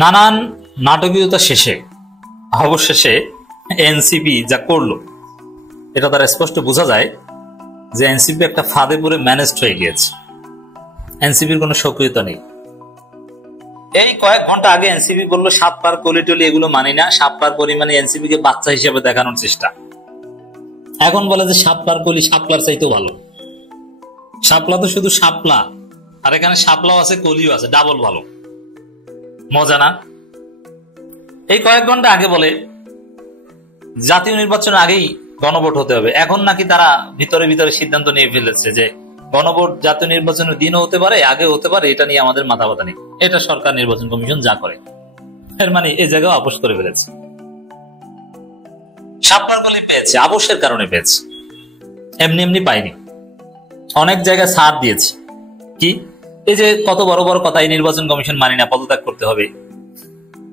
নানান নাটকীয়তা শেষে অবশেষে এনসিপি যা করলো এটা দ্বারা স্পষ্ট বোঝা যায় যে এনসিপি একটা ফাঁদে পড়ে ম্যানেজড হয়ে গিয়েছে। এনসিপির কোনো সক্রিয়তা নেই। এই কয়েক ঘন্টা আগে এনসিপি বললো সাপলার কলিটলি এগুলো মানি না, সাপলার পরিমাণে এনসিপি কে বাচ্চা হিসেবে দেখানোর চেষ্টা। এখন বলে যে সাপলার কলি সাপলার চাইতেও ভালো। শাপলা তো শুধু শাপলা, আর এখানে শাপলাও আছে কলিও আছে, ডাবল ভালো। মজা না? এই কয়েক ঘন্টা আগে বলে জাতীয় নির্বাচন আগেই গণভোট হতে হবে। এখন নাকি তারা ভিতরে ভিতরে সিদ্ধান্ত নিয়ে ফেলেছে যে গণভোট জাতীয় নির্বাচনের দিনও হতে পারে, আগে হতে পারে, এটা নিয়ে আমাদের মাথা ব্যথা নেই। এটা সরকার নির্বাচন কমিশন যা করে, এর মানে এই জায়গায় আপোষ করে ফেলেছে। শাপলার কলি পেয়েছে, আপোষের কারণে পেয়েছে, এমনি এমনি পাইনি। অনেক জায়গায় ছাড় দিয়েছে। কি এই যে কত বড় বড় কথা, এই নির্বাচন কমিশন মানি না, পদত্যাগ করতে হবে,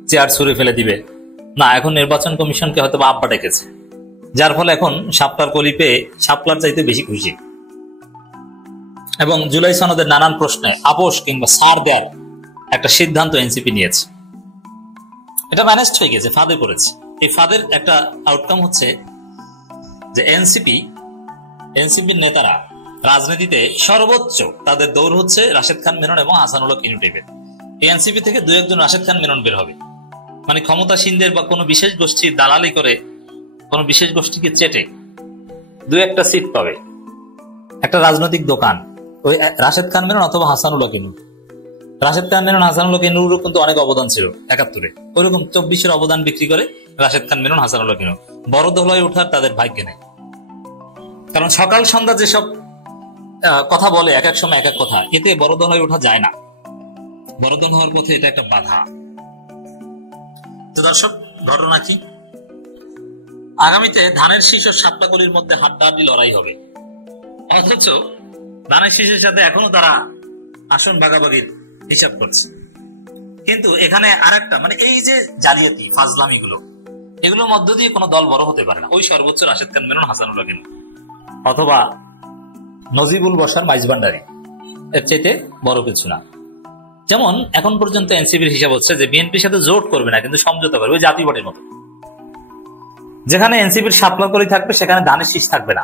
চেয়ার ছুঁড়ে ফেলে দিবে না। এখন নির্বাচন কমিশনকে হয়তো আব্বা ডেকেছে, যার ফলে এখন শাপলার কলি পেয়ে শাপলার চাইতে বেশি খুশি। এবং জুলাই সনদের নানান প্রশ্নে আপোষ কিংবা ছাড় দেওয়ার একটা সিদ্ধান্ত এনসিপি নিয়েছে। এটা ম্যানেজড হয়ে গেছে, ফাঁদে পড়েছে। এই ফাঁদের একটা আউটকাম হচ্ছে যে এনসিপির নেতারা রাজনীতিতে সর্বোচ্চ তাদের দৌড় হচ্ছে রাশেদ খান মেনন এবং হাসানুল্লাহ কিনু টাইপের। এই এনসিপি থেকে দু একজন রাশেদ খান মেনন বের হবে, মানে ক্ষমতাসীনদের বা কোনো বিশেষ গোষ্ঠীর দালালি করে কোনো বিশেষ গোষ্ঠীকে চেটে দু একটা সিট পাবে। একটা রাজনৈতিক দোকান, ওই রাশেদ খান মেনন অথবা হাসানুল্লাহ কিনু। রাশেদ খান মেনন হাসানুল্লাহ কিনুরও কিন্তু অনেক অবদান ছিল ৭১-এ, ওইরকম ২৪-এর অবদান বিক্রি করে রাশেদ খান মেনন হাসানুল্লাহ কিনু বড় দল হয়ে ওঠার তাদের ভাগ্যে নেই। কারণ সকাল সন্ধ্যা যেসব কথা বলে, এক এক সময় এক এক কথা, এতে বড় দল হয়ে ওঠা যায় না। বড় দল হওয়ার পথে এটা একটা বাধা। তো দর্শক, ঘটনা কি? আগামীতে ধানের শীষ ও শাপলাকলির মধ্যে হাড্ডাহাড্ডি লড়াই হবে, অথচ ধানের শীষের সাথে এখনো তারা আসন ভাগাভাগির হিসাব করছে। কিন্তু এখানে আরেকটা, মানে এই যে জালিয়াতি ফাজলামি গুলো, এগুলোর মধ্য দিয়ে কোনো দল বড় হতে পারে না। ওই সর্বোচ্চ রাশেদ খান মেনন হাসানুল্লাহ কিনু অথবা নজিবুল বসার মাইজভান্ডারি, এর চাইতে বড় কিছু না। যেমন এখন পর্যন্ত এনসিপির হিসাব হচ্ছে যে বিএনপির সাথে জোট করবে না, কিন্তু সমঝোতা করবে, ওই জাতীয় পার্টির মতো। যেখানে এনসিপির শাপলা কলি থাকবে সেখানে ধানের শীষ থাকবে না।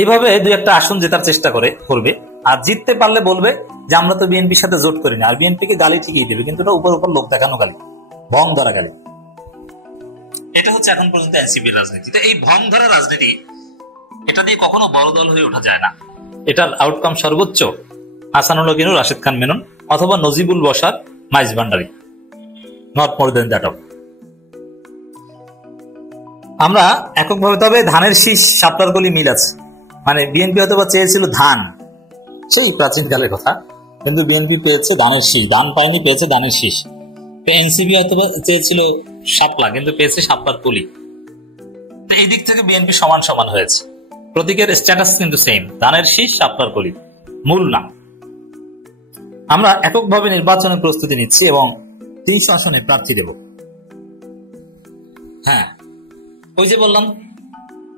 এইভাবে দুই একটা আসন জেতার চেষ্টা করবে, আর জিততে পারলে বলবে যে আমরা তো বিএনপির সাথে জোট করি না। আর বিএনপিকে গালি ঠিকই দেবে, কিন্তু এটা উপর উপর লোক দেখানো গালি, ভং ধরা গালি। এটা হচ্ছে এখন পর্যন্ত এনসিপির রাজনীতি। তো এই ভং ধরা রাজনীতি, এটা দিয়ে কখনো বড় দল হয়ে ওঠা যায় না। এটার আউটকাম সর্বোচ্চ হাসানুল্লাহ কিনু, রাশেদ খান মেনন অথবা Nazibul Bashar Maizbhandari, not more than that. আমরা এককভাবে, তবে ধানের শীষ শাপলার কলি মিল আছে। মানে বিএনপি হয়তো চেয়েছিল ধান, সেই প্রাচীনকালের কথা, কিন্তু বিএনপি পেয়েছে ধানের শীষ, ধান পায়নি, পেয়েছে ধানের শীষ। এনসিপি হয়তো চেয়েছিল শাপলা, কিন্তু পেয়েছে শাপলার কলি। এই দিক থেকে বিএনপি সমান সমান হয়েছে, প্রতীকের স্ট্যাটাস কিন্তু সেম, ধানের শীষ শাপলার কলি, মূল না। আমরা এককভাবে নির্বাচনের প্রস্তুতি নিচ্ছি এবং ৩০ আসনে প্রার্থী দেব। হ্যাঁ, ওই যে বললাম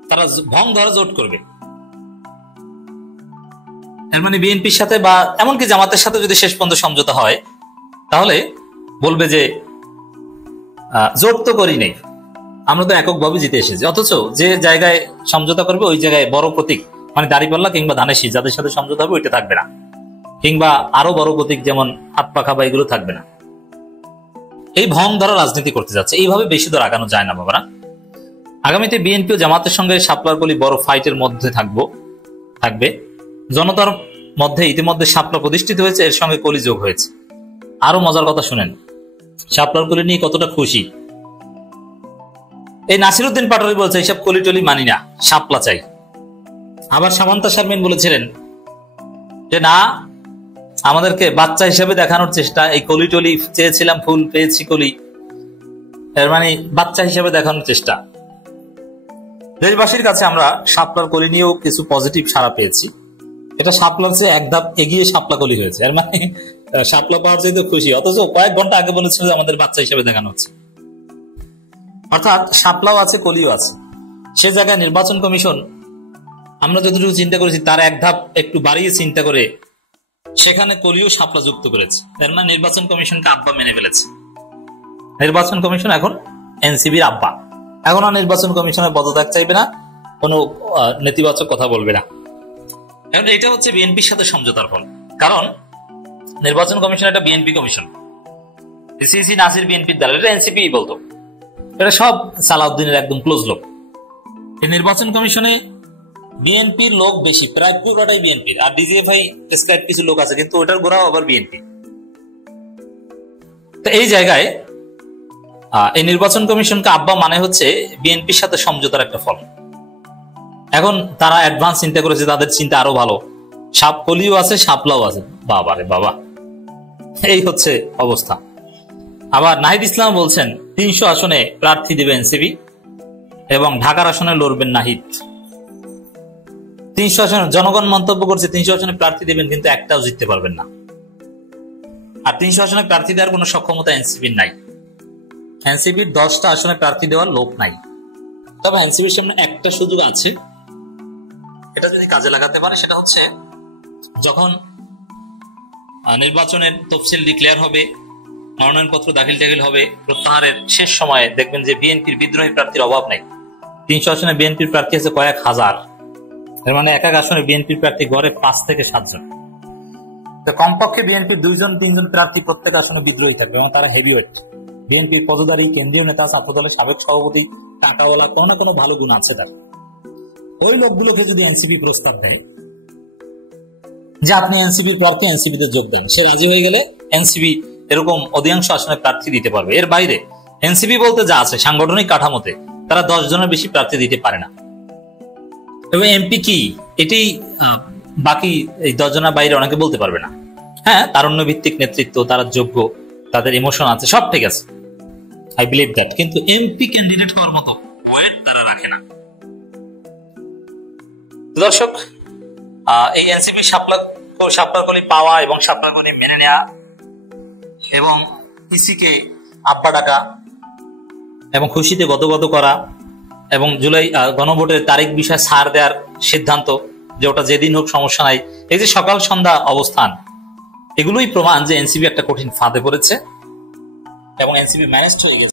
তারা ভং ধরা জোট করবে। মানে বিএনপির সাথে বা এমনকি জামাতের সাথে যদি শেষ পর্যন্ত সমঝোতা হয়, তাহলে বলবে যে জোট তো করি নেই, আমরা তো এককভাবে জিতে এসেছি। অথচ যে জায়গায় সমঝোতা করবে ওই জায়গায় বড় প্রতীক, মানে দাঁড়িপাল্লা কিংবা ধানের শীষ, যাদের সাথে সমঝোতা হবে ওইটা থাকবে না, কিংবা আরো বড় প্রতীক যেমন হাত পাখা বা এগুলো থাকবে না। এই ভং ধরা রাজনীতি করতে যাচ্ছে। এইভাবে বেশি দূর আগানো যায় না বাবারা। আগামীতে বিএনপি ও জামাতের সঙ্গে শাপলার কলি বড় ফাইটের মধ্যে থাকবে। জনতার মধ্যে ইতিমধ্যে শাপলা প্রতিষ্ঠিত হয়েছে, এর সঙ্গে কলি যোগ হয়েছে। আরো মজার কথা শুনেন, শাপলার কলি নিয়ে কতটা খুশি। এই নাসিরউদ্দিন পাটোয়ারি বলছে এইসব কলি টলি মানি না, শাপলা চাই। আবার সামান্তা শারমিন বলেছিলেন যে না, আমাদেরকে বাচ্চা হিসেবে দেখানোর চেষ্টা, এই কলি টলি চেয়েছিলাম ফুল, পেয়েছি কলি, এর মানে বাচ্চা হিসেবে দেখানোর চেষ্টা। দেশবাসীর কাছে আমরা শাপলার কলি নিয়েও কিছু পজিটিভ সাড়া পেয়েছি। এটা শাপলার চেয়ে এক ধাপ এগিয়ে শাপলা কলি হয়েছে, এর মানে শাপলা পাওয়ার চাইতে খুশি। অথচ কয়েক ঘন্টা আগে বলেছিল যে আমাদের বাচ্চা হিসেবে দেখানো হচ্ছে। অর্থাৎ শাপলাও আছে, কলিও আছে। সে জায়গায় নির্বাচন কমিশন আমরা যতটুকু চিন্তা করেছি তার এক ধাপ একটু বাড়িয়ে চিন্তা করে সেখানে কলিও শাপলা যুক্ত করেছে। তার মানে নির্বাচন কমিশনকে আব্বা মেনে ফেলেছে। নির্বাচন কমিশন এখন এনসিবির আব্বা। এখন আর নির্বাচন কমিশনের পদত্যাগ চাইবে না, কোনো নেতিবাচক কথা বলবে না। এখন এটা হচ্ছে বিএনপির সাথে সমঝোতার ফল। কারণ নির্বাচন কমিশন একটা বিএনপি কমিশন, সিসি নাসির বিএনপির দল, এটা এনসিপি বলতো, এটা সব সালাউদ্দিনের একদম ক্লোজ লোক। এই নির্বাচন কমিশনে বিএনপির লোক বেশি, প্রায় পুরোটাই বিএনপির। আর ডিজিএফআই প্রেসক্রাইব কিছু লোক আছে, কিন্তু ওটার গোড়াও আবার বিএনপি। তো এই জায়গায় এই নির্বাচন কমিশনকে আব্বা মানে হচ্ছে বিএনপির সাথে সমঝোতার একটা ফল। এখন তারা অ্যাডভান্স চিন্তা করেছে, তাদের চিন্তা আরো ভালো, সাপ কলিও আছে, শাপলাও আছে। বাবা রে বাবা, এই হচ্ছে অবস্থা। আবার নাহিদ ইসলাম বলছেন 300 আসনে প্রার্থী দেবে এনসিপি এবং ঢাকার আসনে লড়বেন নাহিদ। 300 আসনে জনগণ মন্তব্য করছে 300 আসনে প্রার্থী দেবেন, কিন্তু একটাও জিততে পারবেন না। আর 300 আসনে প্রার্থী দেওয়ার কোনো সক্ষমতা এনসিপির নাই। এনসিপির 10টা আসনে প্রার্থী দেওয়ার লোক নাই। তবে এনসিপির সামনে একটা সুযোগ আছে, এটা যদি কাজে লাগাতে পারে, সেটা হচ্ছে যখন নির্বাচনের তফসিল ডিক্লেয়ার হবে, মনোনয়নপত্র দাখিল হবে, প্রত্যাহারের শেষ সময়ে দেখবেন যে বিএনপির বিদ্রোহী প্রার্থীর অভাব নাই। 300 আসনে বিএনপির প্রার্থী আছে কয়েক হাজার। এর মানে এক এক আসনে বিএনপির প্রার্থী গড়ে 5 থেকে 7 জন। তো কমপক্ষে বিএনপির 2-3 জন প্রার্থী প্রত্যেক আসনে বিদ্রোহী থাকবে এবং তারা হেভিওয়েট। বিএনপির পদধারী কেন্দ্রীয় নেতা, ছাত্রদলের সাবেক সভাপতি, টাকাওয়ালা, কোনো না কোনো ভালো গুণ আছে তার। ওই লোকগুলোকে যদি এনসিপি প্রস্তাব দেয় যে আপনি এনসিপির প্রার্থী, এনসিপিতে যোগ দেন, সে রাজি হয়ে গেলে এনসিপি এরকম অধিকাংশ আসনে প্রার্থী দিতে পারবে। এর বাইরে এনসিপি বলতে যা আছে সাংগঠনিক কাঠামোতে, তারা 10 জনের বেশি প্রার্থী দিতে পারে না। এবং এমপি কি, এটি বাকি এই 10 জনের বাইরে অনেকে বলতে পারবে না। হ্যাঁ, তারুণ্য ভিত্তিক নেতৃত্ব, তারা যোগ্য, তাদের ইমোশন আছে, সব ঠিক আছে, আই বিলিভ দ্যাট। কিন্তু এমপি ক্যান্ডিডেট হওয়ার মতো ওয়েট তারা রাখে না। দর্শক, এই এনসিপি শাপলার কলি পাওয়া এবং শাপলার কলি মেনে নেওয়া এবং ইসিকে আব্বা ডাকা এবং খুশিতে গদগদ করা এবং জুলাই গণভোটের তারিখ বিষয়ে ছাড় দেওয়ার সিদ্ধান্ত, যে ওটা যেদিন হোক সমস্যা নাই, এই যে সকাল সন্ধ্যা অবস্থান, এগুলোই প্রমাণ যে এনসিপি একটা কঠিন ফাঁদে পড়েছে এবং এনসিপি ম্যানেজড হয়ে গেছে।